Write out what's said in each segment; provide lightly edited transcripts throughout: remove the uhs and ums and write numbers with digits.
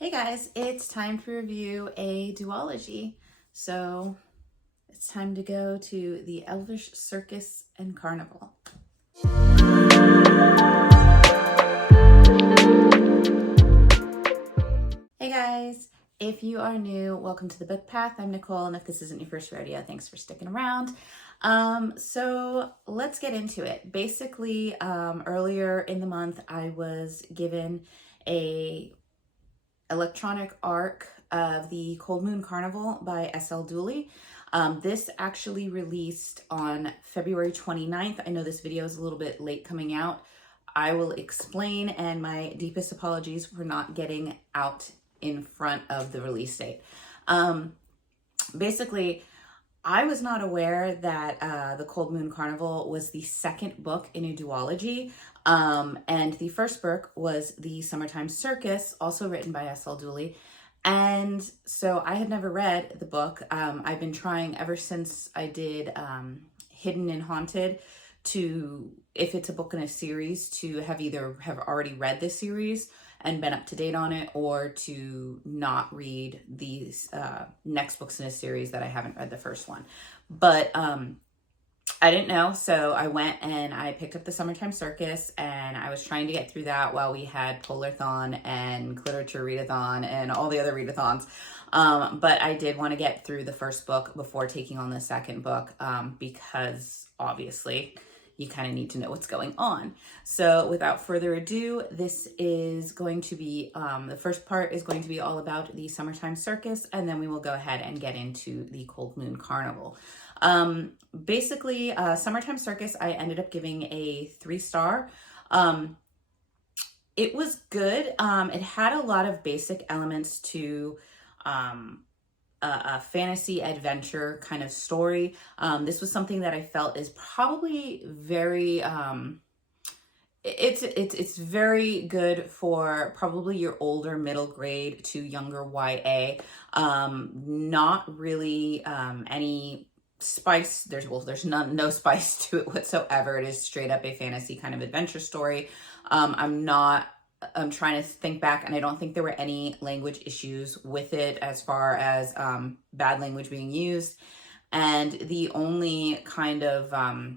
Hey guys, it's time to review a duology. So it's time to go to the Elvish Circus and Carnival. Hey guys, if you are new, welcome to the Book Path. I'm Nicole, and if this isn't your first rodeo, thanks for sticking around. So let's get into it. Basically, earlier in the month, I was given a electronic arc of the Cold Moon Carnival by S.L. Dooley. This actually released on February 29th. I know this video is a little bit late coming out. I will explain, and my deepest apologies for not getting out in front of the release date. Basically, I was not aware that the Cold Moon Carnival was the second book in a duology. And the first book was The Summertime Circus, also written by S.L. Dooley. And so I had never read the book. I've been trying ever since I did Hidden and Haunted to, if it's a book in a series, to have either have already read the series and been up to date on it, or to not read these next books in a series that I haven't read the first one. But I didn't know, so I went and I picked up The Summertime Circus, and I was trying to get through that while we had Polarthon and Literature Readathon and all the other readathons. But I did want to get through the first book before taking on the second book, because obviously you kind of need to know what's going on. So without further ado, this is going to be, the first part is going to be all about the Summertime Circus, and then we will go ahead and get into the Cold Moon Carnival. Basically, Summertime Circus, I ended up giving a 3-star. It was good. It had a lot of basic elements to a fantasy adventure kind of story. This was something that I felt is probably very, it's very good for probably your older middle grade to younger YA. Not really any spice. There's no spice to it whatsoever. It is straight up a fantasy kind of adventure story. I'm trying to think back, and I don't think there were any language issues with it as far as bad language being used. And the only kind of I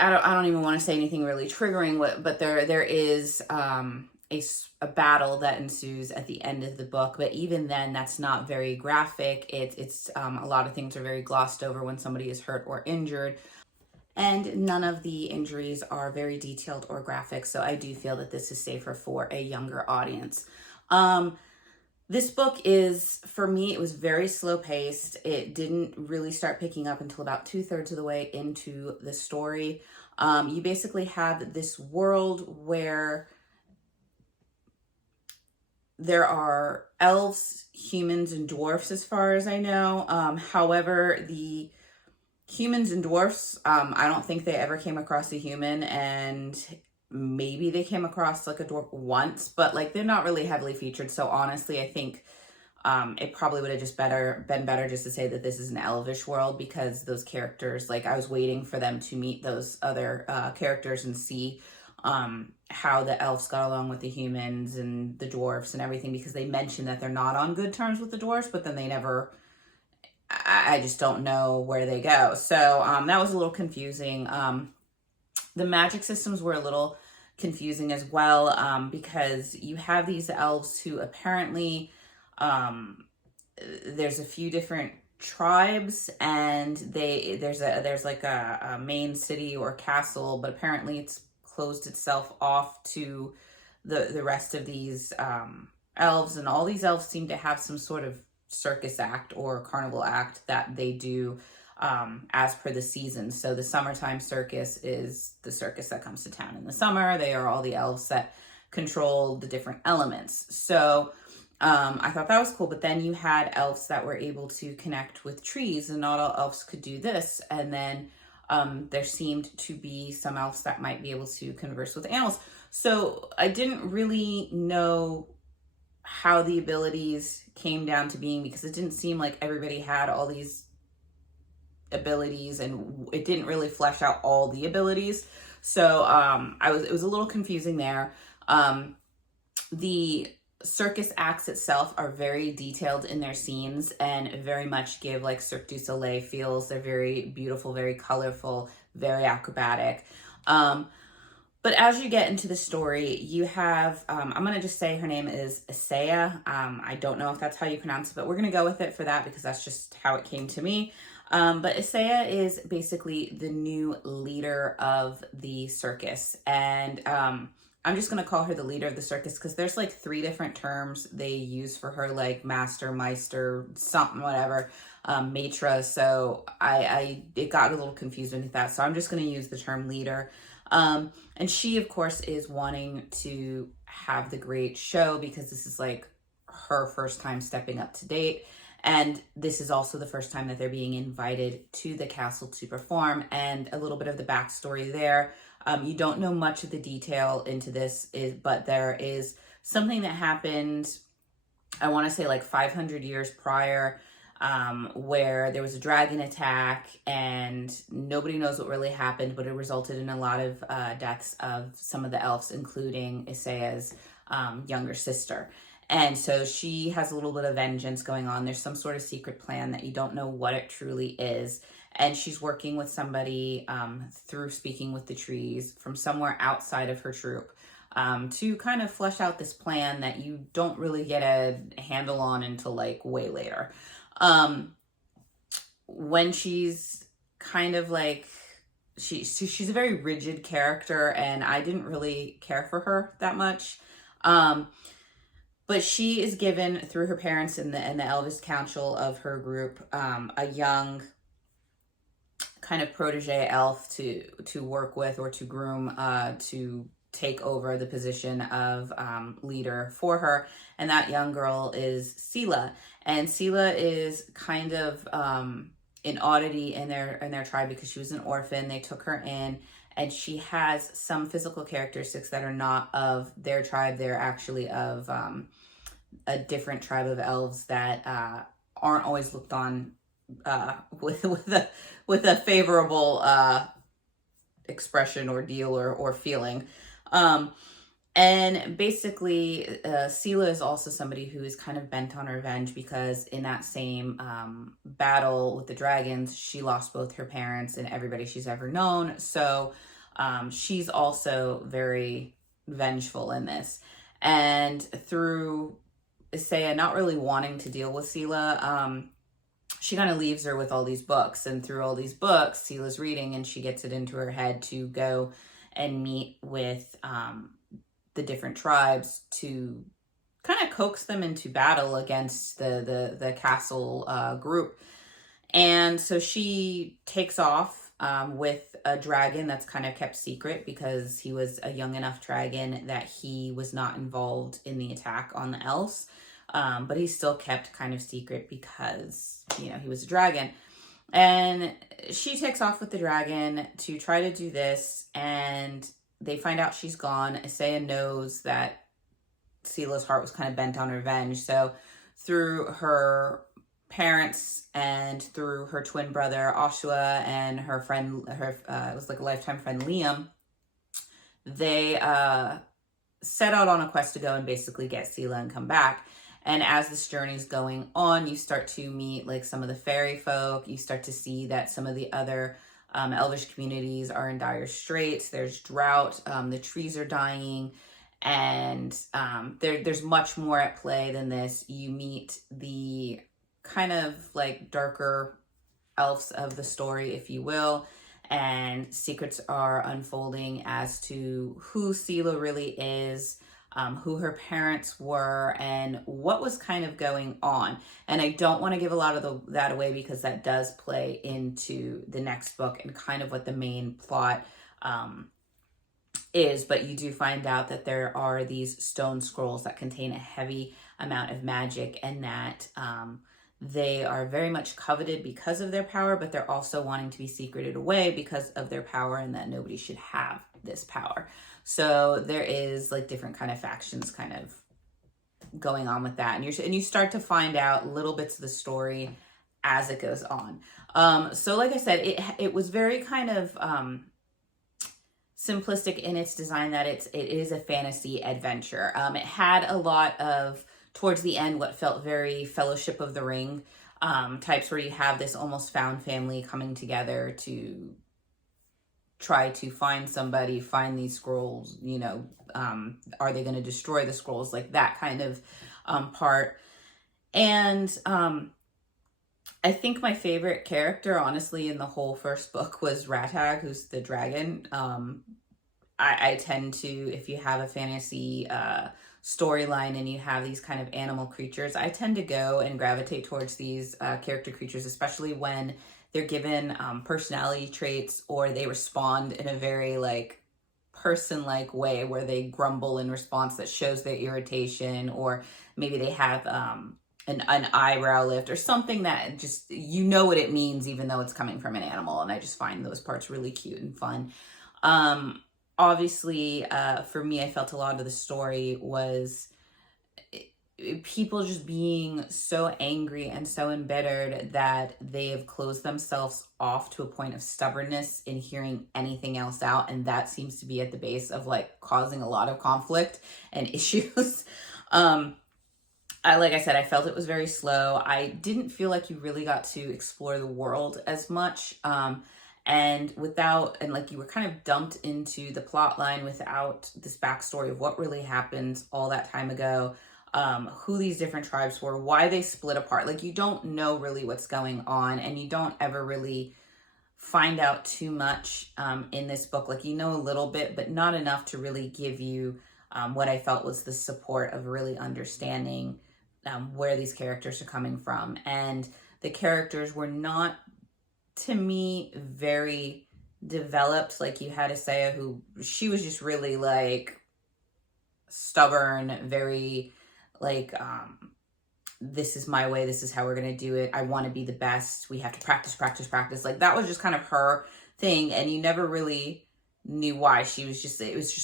don't even want to say anything really triggering, but there is a battle that ensues at the end of the book, but even then, that's not very graphic. It's a lot of things are very glossed over when somebody is hurt or injured, and none of the injuries are very detailed or graphic. So I do feel that this is safer for a younger audience. This book is, for me, it was very slow paced. It didn't really start picking up until about 2/3 of the way into the story. You basically have this world where there are elves, humans, and dwarfs, as far as I know. However, the humans and dwarfs, I don't think they ever came across a human, and maybe they came across like a dwarf once, but like they're not really heavily featured. So honestly, I think it probably would have just been better just to say that this is an elvish world, because those characters, like I was waiting for them to meet those other characters and see how the elves got along with the humans and the dwarfs and everything, because they mentioned that they're not on good terms with the dwarfs, but then they never, I just don't know where they go. So that was a little confusing. The magic systems were a little confusing as well, because you have these elves who apparently, there's a few different tribes, and there's like a main city or castle, but apparently it's closed itself off to the rest of these elves, and all these elves seem to have some sort of circus act or carnival act that they do as per the season. So the Summertime Circus is the circus that comes to town in the summer. They are all the elves that control the different elements. So I thought that was cool. But then you had elves that were able to connect with trees, and not all elves could do this. And then there seemed to be some elves that might be able to converse with animals. So I didn't really know how the abilities came down to being, because it didn't seem like everybody had all these abilities, and it didn't really flesh out all the abilities. So it was a little confusing there. The circus acts itself are very detailed in their scenes and very much give like Cirque du Soleil feels. They're very beautiful, very colorful, very acrobatic. But as you get into the story, you have, I'm going to just say her name is Isaiah. I don't know if that's how you pronounce it, but we're going to go with it for that because that's just how it came to me. But Isaiah is basically the new leader of the circus. And I'm just going to call her the leader of the circus because there's like 3 different terms they use for her, like master, meister, something, whatever, matra. So it got a little confusing with that. So I'm just going to use the term leader. And she, of course, is wanting to have the great show because this is like her first time stepping up to date. And this is also the first time that they're being invited to the castle to perform. And a little bit of the backstory there. You don't know much of the detail into this, but there is something that happened, I want to say like 500 years prior, where there was a dragon attack and nobody knows what really happened, but it resulted in a lot of deaths of some of the elves, including Isaiah's younger sister. And so she has a little bit of vengeance going on. There's some sort of secret plan that you don't know what it truly is. And she's working with somebody through speaking with the trees from somewhere outside of her troupe to kind of flesh out this plan that you don't really get a handle on until like way later. When she's kind of like, she's a very rigid character and I didn't really care for her that much. But she is given through her parents and the Elvis Council of her group, a young kind of protege elf to work with or to groom, to take over the position of leader for her. And that young girl is Sela. And Sela is kind of an oddity in their tribe because she was an orphan. They took her in, and she has some physical characteristics that are not of their tribe. They're actually of a different tribe of elves that aren't always looked on with a favorable expression or deal or feeling. And basically, Sela is also somebody who is kind of bent on revenge because in that same battle with the dragons, she lost both her parents and everybody she's ever known. So she's also very vengeful in this. And through Isaiah not really wanting to deal with Sela, she kind of leaves her with all these books. And through all these books, Sela's reading, and she gets it into her head to go and meet with the different tribes to kind of coax them into battle against the castle group. And so she takes off with a dragon that's kind of kept secret because he was a young enough dragon that he was not involved in the attack on the elves. But he's still kept kind of secret because, you know, he was a dragon. And she takes off with the dragon to try to do this, and they find out she's gone. Isaiah knows that Sela's heart was kind of bent on revenge. So through her parents and through her twin brother, Oshua, and her friend, it was like a lifetime friend, Liam, they set out on a quest to go and basically get Sela and come back. And as this journey is going on, you start to meet like some of the fairy folk. You start to see that some of the other elvish communities are in dire straits. There's drought. The trees are dying. And there's much more at play than this. You meet the kind of like darker elves of the story, if you will. And secrets are unfolding as to who Sela really is, who her parents were, and what was kind of going on. And I don't want to give a lot of that away because that does play into the next book and kind of what the main plot is. But you do find out that there are these stone scrolls that contain a heavy amount of magic, and that they are very much coveted because of their power, but they're also wanting to be secreted away because of their power, and that nobody should have this power. So there is like different kind of factions kind of going on with that. And you start to find out little bits of the story as it goes on. So like I said, it was very kind of simplistic in its design that it is a fantasy adventure. It had a lot of, towards the end, what felt very Fellowship of the Ring types, where you have this almost found family coming together to try to find somebody, find these scrolls, are they going to destroy the scrolls, like that kind of part. And I think my favorite character, honestly, in the whole first book was Ratag, who's the dragon. I tend to, if you have a fantasy storyline and you have these kind of animal creatures, I tend to go and gravitate towards these character creatures, especially when they're given personality traits or they respond in a very like person-like way, where they grumble in response that shows their irritation, or maybe they have an eyebrow lift or something that just, what it means, even though it's coming from an animal. And I just find those parts really cute and fun. Obviously, for me, I felt a lot of the story was people just being so angry and so embittered that they have closed themselves off to a point of stubbornness in hearing anything else out. And that seems to be at the base of like causing a lot of conflict and issues. Like I said, I felt it was very slow. I didn't feel like you really got to explore the world as much. And like you were kind of dumped into the plot line without this backstory of what really happened all that time ago, who these different tribes were, why they split apart. Like, you don't know really what's going on, and you don't ever really find out too much in this book. Like, you know a little bit, but not enough to really give you what I felt was the support of really understanding where these characters are coming from. And the characters were not, to me, very developed. Like, you had Isaiah, who, she was just really like stubborn, very like, this is my way, this is how we're gonna do it, I want to be the best, we have to practice. Like, that was just kind of her thing, and you never really knew why. It was just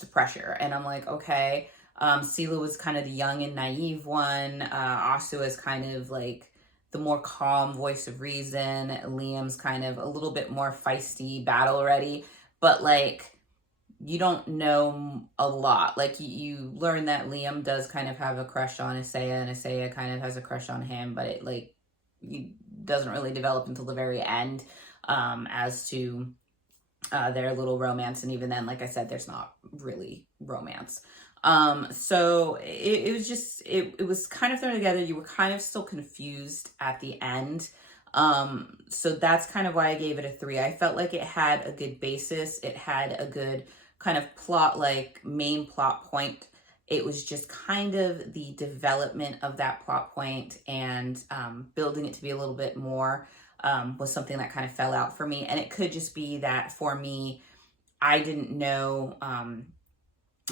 the pressure. And I'm like, okay. Sela was kind of the young and naive one. Asu is kind of like the more calm voice of reason. Liam's kind of a little bit more feisty, battle ready, but like, you don't know a lot. Like, you learn that Liam does kind of have a crush on Isaiah, and Isaiah kind of has a crush on him, but it like, doesn't really develop until the very end as to their little romance. And even then, like I said, there's not really romance. So it was just, it was kind of thrown together. You were kind of still confused at the end. So that's kind of why I gave it a 3. I felt like it had a good basis. It had a good kind of plot, like main plot point. It was just kind of the development of that plot point and building it to be a little bit more was something that kind of fell out for me. And it could just be that for me, I didn't know,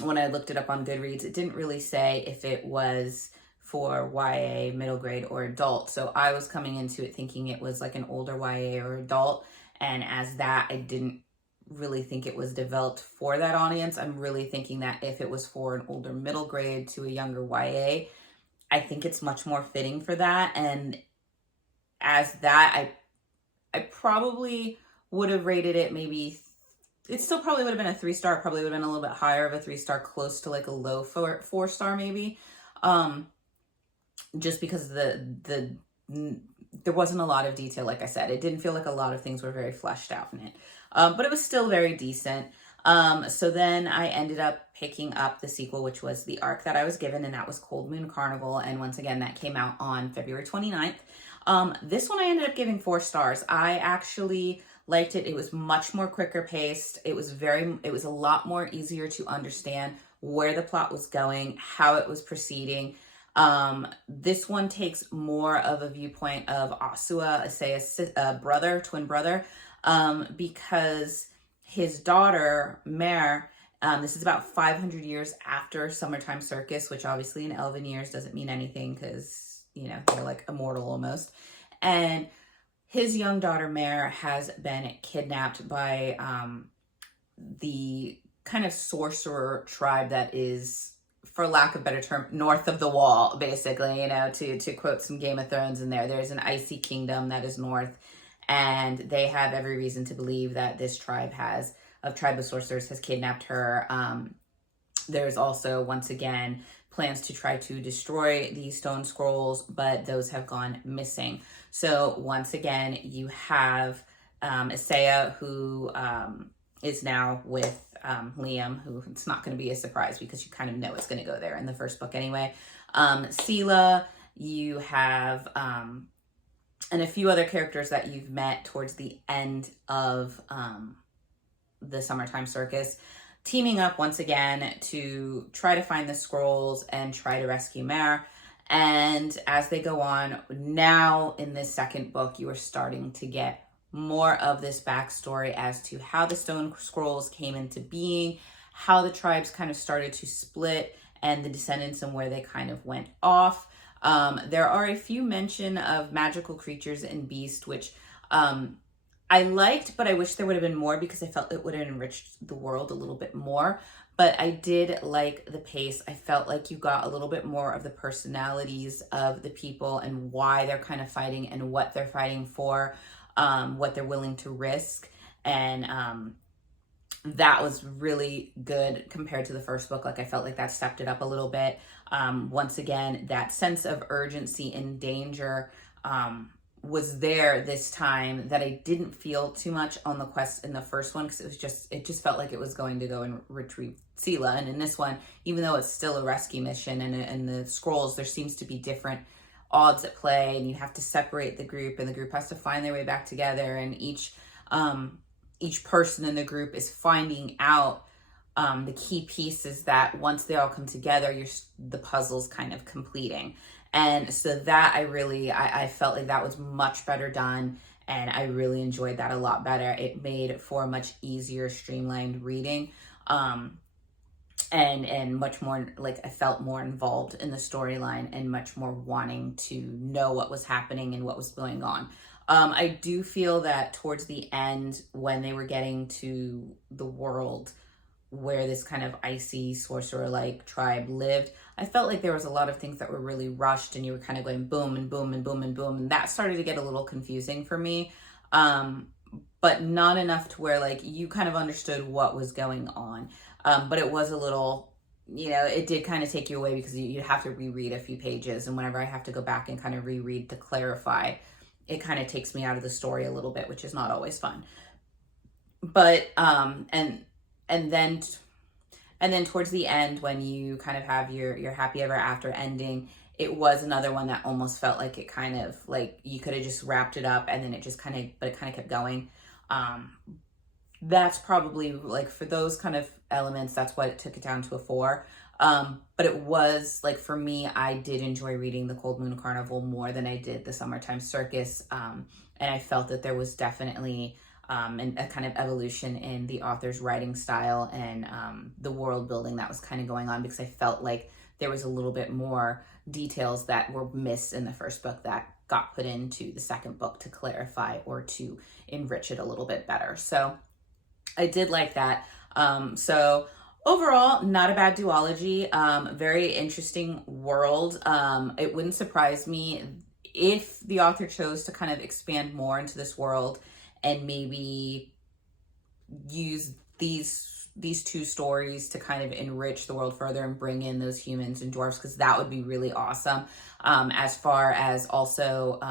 when I looked it up on Goodreads, it didn't really say if it was for YA, middle grade, or adult. So I was coming into it thinking it was like an older YA or adult. And as that, I didn't really think it was developed for that audience. I'm really thinking that if it was for an older middle grade to a younger YA, I think it's much more fitting for that. And as that, I probably would have rated it maybe, it still probably would have been a 3-star, probably would have been a little bit higher of a 3-star, close to like a low 4-star maybe. Just because there wasn't a lot of detail. Like I said, it didn't feel like a lot of things were very fleshed out in it. But it was still very decent. So then I ended up picking up the sequel, which was the arc that I was given, and that was Cold Moon Carnival. And once again, that came out on February 29th. This one I ended up giving 4 stars. I actually liked it. It was much more quicker paced. It was a lot more easier to understand where the plot was going, how it was proceeding. This one takes more of a viewpoint of Asua, Isaiah's twin brother, because his daughter, Mare, this is about 500 years after Summertime Circus, which obviously in Elven years doesn't mean anything because, they're like immortal almost. And his young daughter, Mare, has been kidnapped by the kind of sorcerer tribe that is, for lack of a better term, north of the wall, basically, to quote some Game of Thrones in there. There's an icy kingdom that is north, and they have every reason to believe that this tribe has of Tribe of Sorcerers has kidnapped her. There's also, once again, plans to try to destroy these stone scrolls, but those have gone missing. So once again, you have Isaiah, who is now with Liam, who it's not going to be a surprise because you kind of know it's going to go there in the first book anyway. Sela, you have, and a few other characters that you've met towards the end of the Summertime Circus, teaming up once again to try to find the scrolls and try to rescue Mare. And as they go on, now in this second book, you are starting to get more of this backstory as to how the stone scrolls came into being, how the tribes kind of started to split, and the descendants and where they kind of went off. There are a few mention of magical creatures and beasts, which I liked, but I wish there would have been more because I felt it would have enriched the world a little bit more. But I did like the pace. I felt like you got a little bit more of the personalities of the people and why they're kind of fighting and what they're fighting for, what they're willing to risk. And that was really good compared to the first book. Like, I felt like that stepped it up a little bit. Once again, that sense of urgency and danger was there this time that I didn't feel too much on the quest in the first one, because it just felt like it was going to go and retrieve Sela. And in this one, even though it's still a rescue mission and the scrolls, there seems to be different odds at play, and you have to separate the group, and the group has to find their way back together, and each person in the group is finding out the key pieces that once they all come together, the puzzle's kind of completing. And so that I felt like that was much better done, and I really enjoyed that a lot better. It made for a much easier, streamlined reading, and much more, like, I felt more involved in the storyline and much more wanting to know what was happening and what was going on. I do feel that towards the end, when they were getting to the world where this kind of icy sorcerer-like tribe lived, I felt like there was a lot of things that were really rushed, and you were kind of going boom and boom and boom and boom, and that started to get a little confusing for me, but not enough to where, like, you kind of understood what was going on, but it was a little, it did kind of take you away because you have to reread a few pages, and whenever I have to go back and kind of reread to clarify, it kind of takes me out of the story a little bit, which is not always fun. But and then towards the end, when you kind of have your happy ever after ending, it was another one that almost felt like it kind of, like, you could have just wrapped it up, and then it kind of kept going. That's probably, like, for those kind of elements, that's what took it down to a 4. But it was, like, for me, I did enjoy reading the Cold Moon Carnival more than I did the Summertime Circus. And I felt that there was definitely a kind of evolution in the author's writing style and the world building that was kind of going on, because I felt like there was a little bit more details that were missed in the first book that got put into the second book to clarify or to enrich it a little bit better. So I did like that. So overall, not a bad duology. Very interesting world. It wouldn't surprise me if the author chose to kind of expand more into this world and maybe use these two stories to kind of enrich the world further and bring in those humans and dwarfs, because that would be really awesome. As far as also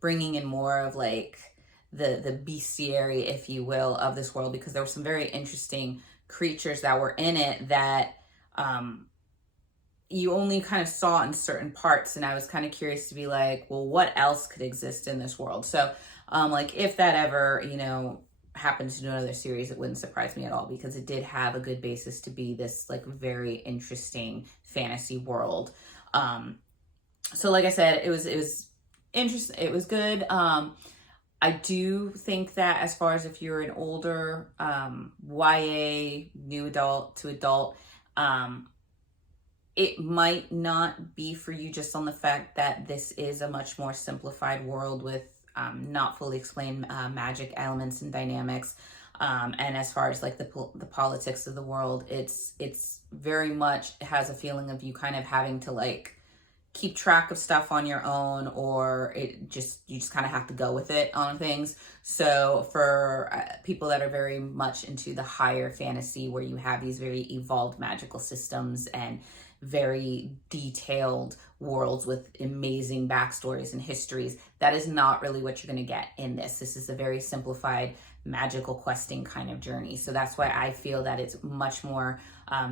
bringing in more of, like, the bestiary, if you will, of this world, because there were some very interesting creatures that were in it that you only kind of saw in certain parts, and I was kind of curious to be like, well, what else could exist in this world? So like, if that ever happens to do another series, it wouldn't surprise me at all, because it did have a good basis to be this, like, very interesting fantasy world. So like I said, it was interesting, it was good. I do think that as far as if you're an older YA, new adult to adult, it might not be for you, just on the fact that this is a much more simplified world with not fully explained magic elements and dynamics. And as far as, like, the politics of the world, it's very much has a feeling of you kind of having to, like, keep track of stuff on your own, or you just kind of have to go with it on things. So for people that are very much into the higher fantasy, where you have these very evolved magical systems and very detailed worlds with amazing backstories and histories, that is not really what you're going to get in this. This is a very simplified magical questing kind of journey. So that's why I feel that it's much more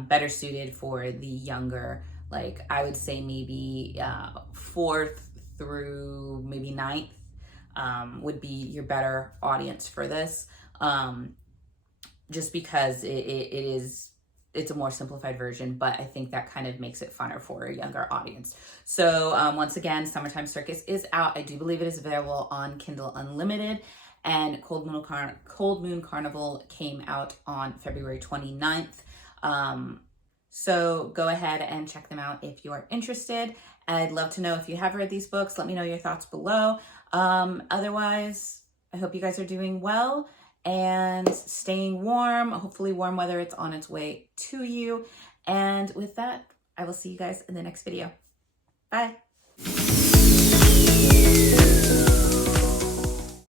better suited for the younger, like I would say maybe 4th through maybe 9th would be your better audience for this, just because it's a more simplified version, but I think that kind of makes it funner for a younger audience. So once again, Summertime Circus is out. I do believe it is available on Kindle Unlimited, and Cold Moon Carnival came out on February 29th. So go ahead and check them out if you are interested. I'd love to know if you have read these books. Let me know your thoughts below. Otherwise, I hope you guys are doing well and staying warm. Hopefully warm weather, it's on its way to you. And with that, I will see you guys in the next video. Bye.